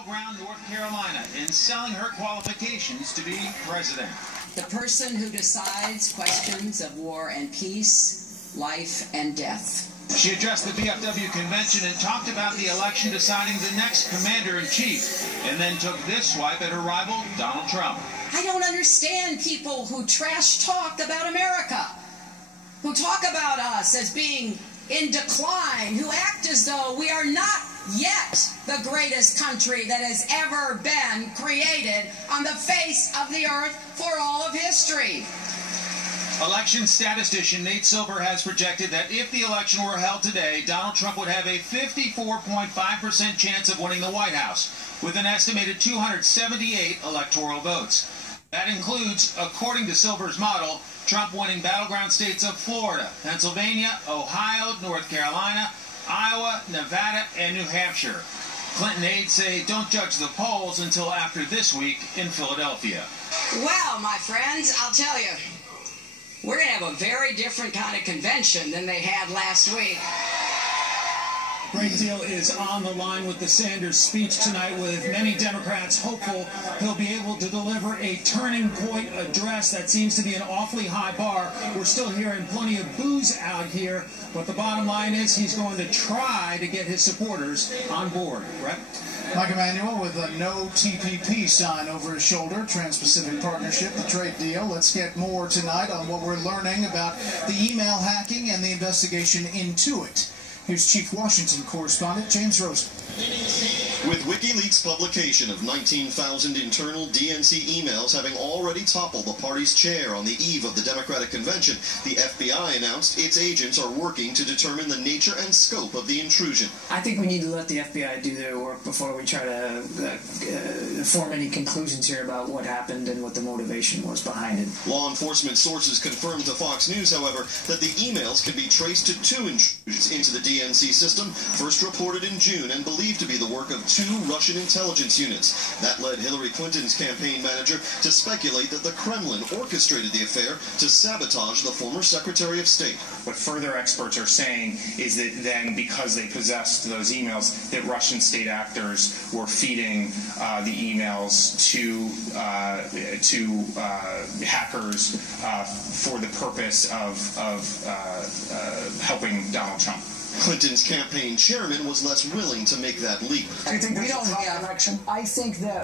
battleground North Carolina and selling her qualifications to be president. The person who decides questions of war and peace, life and death. She addressed the VFW convention and talked about the election deciding the next commander-in-chief, and then took this swipe at her rival, Donald Trump. I don't understand people who trash talk about America, who talk about us as being in decline, who act as though we are not yet the greatest country that has ever been created on the face of the earth for all of history. Election statistician Nate Silver has projected that if the election were held today, Donald Trump would have a 54.5% chance of winning the White House, with an estimated 278 electoral votes. That includes, according to Silver's model, Trump winning battleground states of Florida, Pennsylvania, Ohio, North Carolina, Iowa, Nevada, and New Hampshire. Clinton aides say don't judge the polls until after this week in Philadelphia. Well, my friends, I'll tell you, we're going to have a very different kind of convention than they had last week. A great deal is on the line with the Sanders speech tonight, with many Democrats hopeful he'll be able to deliver a turning point address. That seems to be an awfully high bar. We're still hearing plenty of boos out here, but the bottom line is he's going to try to get his supporters on board. Brett? Mike Emanuel with a no TPP sign over his shoulder, Trans-Pacific Partnership, the trade deal. Let's get more tonight on what we're learning about the email hacking and the investigation into it. Here's Chief Washington correspondent James Rosen. With WikiLeaks' publication of 19,000 internal DNC emails having already toppled the party's chair on the eve of the Democratic Convention, the FBI announced its agents are working to determine the nature and scope of the intrusion. I think we need to let the FBI do their work before we try to form any conclusions here about what happened and what the motivation was behind it. Law enforcement sources confirmed to Fox News, however, that the emails can be traced to two intrusions into the DNC system, first reported in June and believed to be the work of two Russian intelligence units. That led Hillary Clinton's campaign manager to speculate that the Kremlin orchestrated the affair to sabotage the former Secretary of State. What further experts are saying is that then, because they possessed those emails, that Russian state actors were feeding the emails to hackers for the purpose of helping Donald Trump. Clinton's campaign chairman was less willing to make that leap. I think that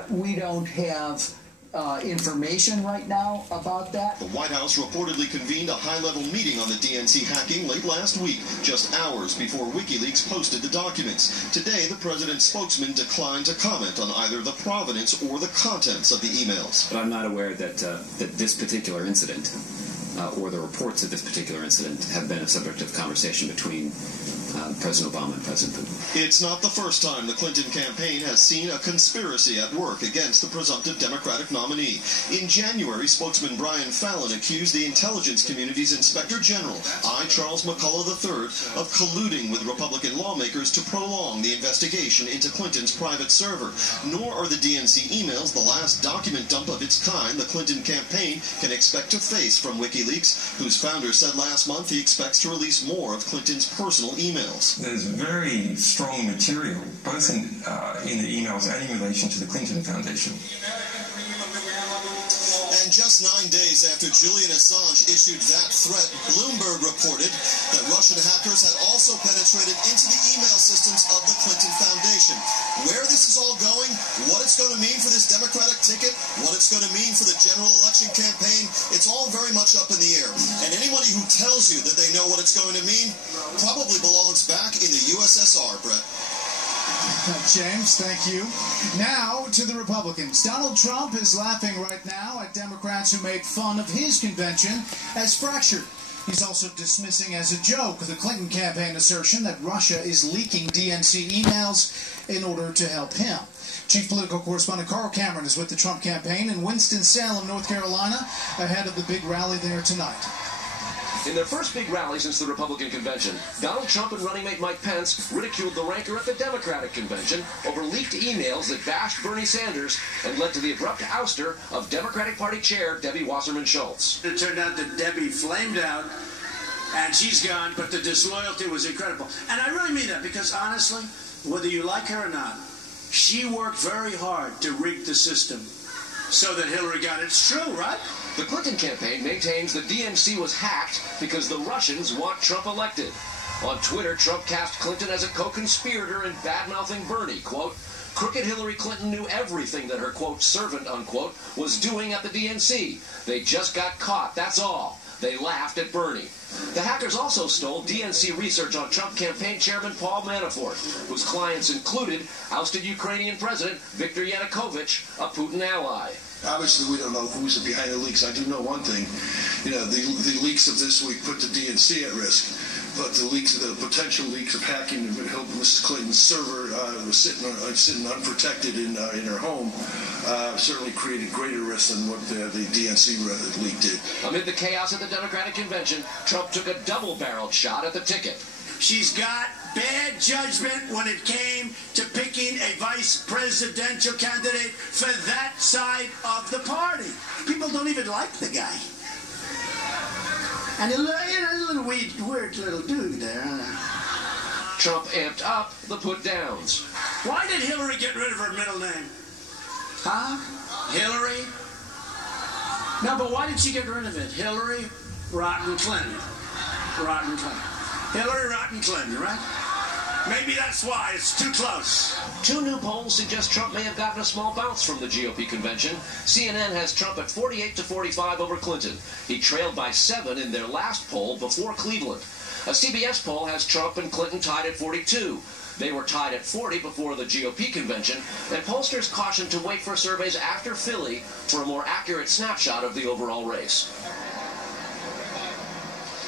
we don't have information right now about that. The White House reportedly convened a high-level meeting on the DNC hacking late last week, just hours before WikiLeaks posted the documents. Today, the president's spokesman declined to comment on either the provenance or the contents of the emails. But I'm not aware that this particular incident or the reports of this particular incident have been a subject of conversation between President Obama and President Putin. It's not the first time the Clinton campaign has seen a conspiracy at work against the presumptive Democratic nominee. In January, spokesman Brian Fallon accused the intelligence community's Inspector General, I. Charles McCullough III, of colluding with Republican lawmakers to prolong the investigation into Clinton's private server. Nor are the DNC emails the last document dump of its kind the Clinton campaign can expect to face from WikiLeaks, whose founder said last month he expects to release more of Clinton's personal emails. There's very strong material, both in the emails and in relation to the Clinton Foundation. And just 9 days after Julian Assange issued that threat, Bloomberg reported that Russian hackers had also penetrated into the email systems of the Clinton Foundation. Where this is all going, what it's going to mean for this Democratic ticket, what it's going to mean for the general election campaign, it's all very much up in the air. And anybody who tells you that they know what it's going to mean probably belongs back in the USSR, Brett. James, thank you. Now to the Republicans. Donald Trump is laughing right now at Democrats who made fun of his convention as fractured. He's also dismissing as a joke the Clinton campaign assertion that Russia is leaking DNC emails in order to help him. Chief political correspondent Carl Cameron is with the Trump campaign in Winston-Salem, North Carolina, ahead of the big rally there tonight. In their first big rally since the Republican convention, Donald Trump and running mate Mike Pence ridiculed the ranker at the Democratic convention over leaked emails that bashed Bernie Sanders and led to the abrupt ouster of Democratic Party chair Debbie Wasserman Schultz. It turned out that Debbie flamed out, and she's gone, but the disloyalty was incredible. And I really mean that because, honestly, whether you like her or not, she worked very hard to rig the system so that Hillary got it. It's true, right? The Clinton campaign maintains the DNC was hacked because the Russians want Trump elected. On Twitter, Trump cast Clinton as a co-conspirator in bad-mouthing Bernie, quote, "Crooked Hillary Clinton knew everything that her, quote, servant, unquote, was doing at the DNC. They just got caught, that's all. They laughed at Bernie." The hackers also stole DNC research on Trump campaign chairman Paul Manafort, whose clients included ousted Ukrainian President Viktor Yanukovych, a Putin ally. Obviously, we don't know who's behind the leaks. I do know one thing. The leaks of this week put the DNC at risk. But the potential leaks of hacking Mrs. Clinton's server was sitting unprotected in her home certainly created greater risk than what the DNC leak did. Amid the chaos at the Democratic Convention, Trump took a double-barreled shot at the ticket. She's got bad judgment when it came to picking a vice presidential candidate for that side of the party. People don't even like the guy. And a little weird little dude there. Trump amped up the put-downs. Why did Hillary get rid of her middle name? Huh? Hillary? No, but why did she get rid of it? Hillary Rotten Clinton. Rotten Clinton. Hillary Rotten Clinton, right? Maybe that's why. It's too close. Two new polls suggest Trump may have gotten a small bounce from the GOP convention. CNN has Trump at 48-45 over Clinton. He trailed by 7 in their last poll before Cleveland. A CBS poll has Trump and Clinton tied at 42. They were tied at 40 before the GOP convention, and pollsters cautioned to wait for surveys after Philly for a more accurate snapshot of the overall race.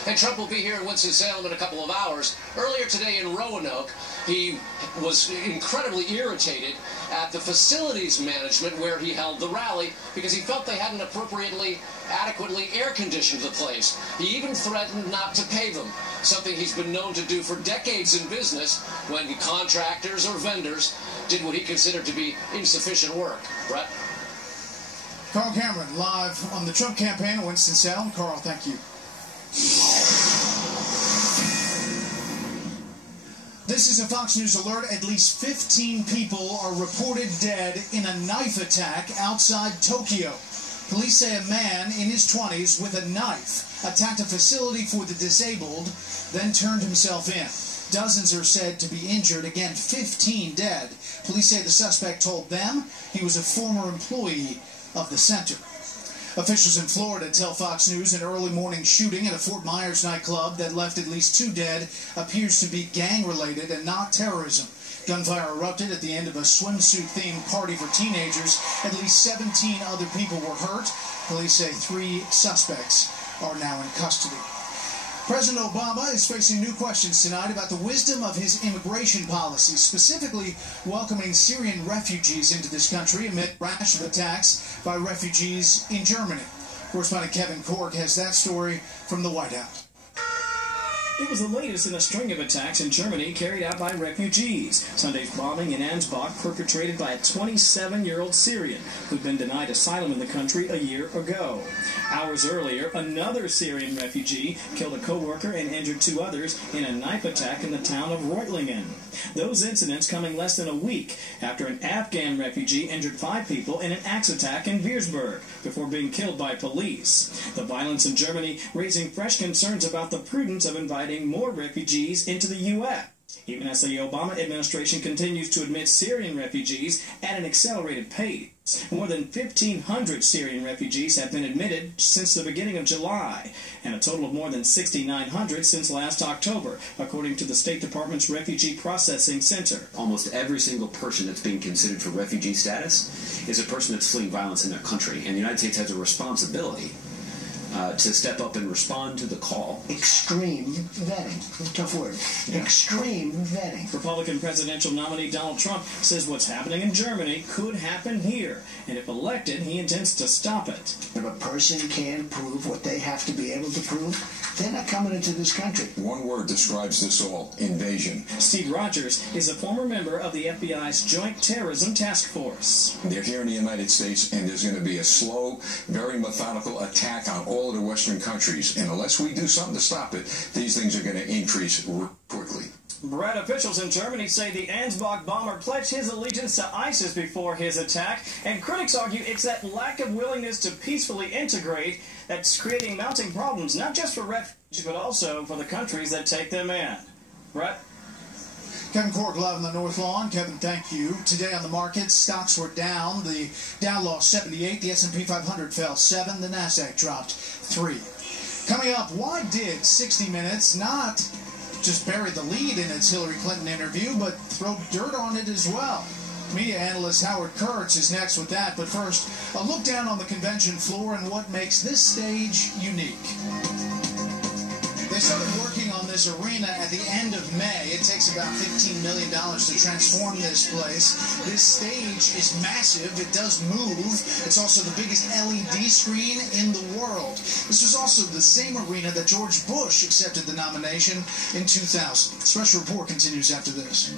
And Trump will be here in Winston-Salem in a couple of hours. Earlier today in Roanoke, he was incredibly irritated at the facilities management where he held the rally because he felt they hadn't adequately air-conditioned the place. He even threatened not to pay them, something he's been known to do for decades in business when contractors or vendors did what he considered to be insufficient work. Brett? Carl Cameron, live on the Trump campaign in Winston-Salem. Carl, thank you. This is a Fox News alert. At least 15 people are reported dead in a knife attack outside Tokyo. Police say a man in his 20s with a knife attacked a facility for the disabled, then turned himself in. Dozens are said to be injured. Again, 15 dead. Police say the suspect told them he was a former employee of the center. Officials in Florida tell Fox News an early morning shooting at a Fort Myers nightclub that left at least 2 dead appears to be gang-related and not terrorism. Gunfire erupted at the end of a swimsuit-themed party for teenagers. At least 17 other people were hurt. Police say 3 suspects are now in custody. President Obama is facing new questions tonight about the wisdom of his immigration policy, specifically welcoming Syrian refugees into this country amid a rash of attacks by refugees in Germany. Correspondent Kevin Cork has that story from the White House. It was the latest in a string of attacks in Germany carried out by refugees. Sunday's bombing in Ansbach perpetrated by a 27-year-old Syrian who'd been denied asylum in the country a year ago. Hours earlier, another Syrian refugee killed a co-worker and injured 2 others in a knife attack in the town of Reutlingen. Those incidents coming less than a week after an Afghan refugee injured 5 people in an axe attack in Würzburg before being killed by police. The violence in Germany raising fresh concerns about the prudence of inviting more refugees into the U.S., even as the Obama administration continues to admit Syrian refugees at an accelerated pace. More than 1,500 Syrian refugees have been admitted since the beginning of July, and a total of more than 6,900 since last October, according to the State Department's Refugee Processing Center. Almost every single person that's being considered for refugee status is a person that's fleeing violence in their country, and the United States has a responsibility to step up and respond to the call. Extreme vetting. Tough word. Yeah. Extreme vetting. Republican presidential nominee Donald Trump says what's happening in Germany could happen here, and if elected, he intends to stop it. If a person can't prove what they have to be able to prove, they're not coming into this country. One word describes this all: invasion. Steve Rogers is a former member of the FBI's Joint Terrorism Task Force. They're here in the United States, and there's going to be a slow, very methodical attack on all of the Western countries. And unless we do something to stop it, these things are going to increase quickly. Brett, officials in Germany say the Ansbach bomber pledged his allegiance to ISIS before his attack, and critics argue it's that lack of willingness to peacefully integrate that's creating mounting problems, not just for refugees, but also for the countries that take them in. Brett? Kevin Cork live on the North Lawn. Kevin, thank you. Today on the markets, stocks were down. The Dow lost 78, the S&P 500 fell 7, the Nasdaq dropped 3. Coming up, why did 60 Minutes not just bury the lead in its Hillary Clinton interview, but throw dirt on it as well? Media analyst Howard Kurtz is next with that, but first, a look down on the convention floor and what makes this stage unique. They started working on this arena at the end of May. It takes about $15 million to transform this place. This stage is massive. It does move. It's also the biggest LED screen in the world. This was also the same arena that George Bush accepted the nomination in 2000. Special report continues after this.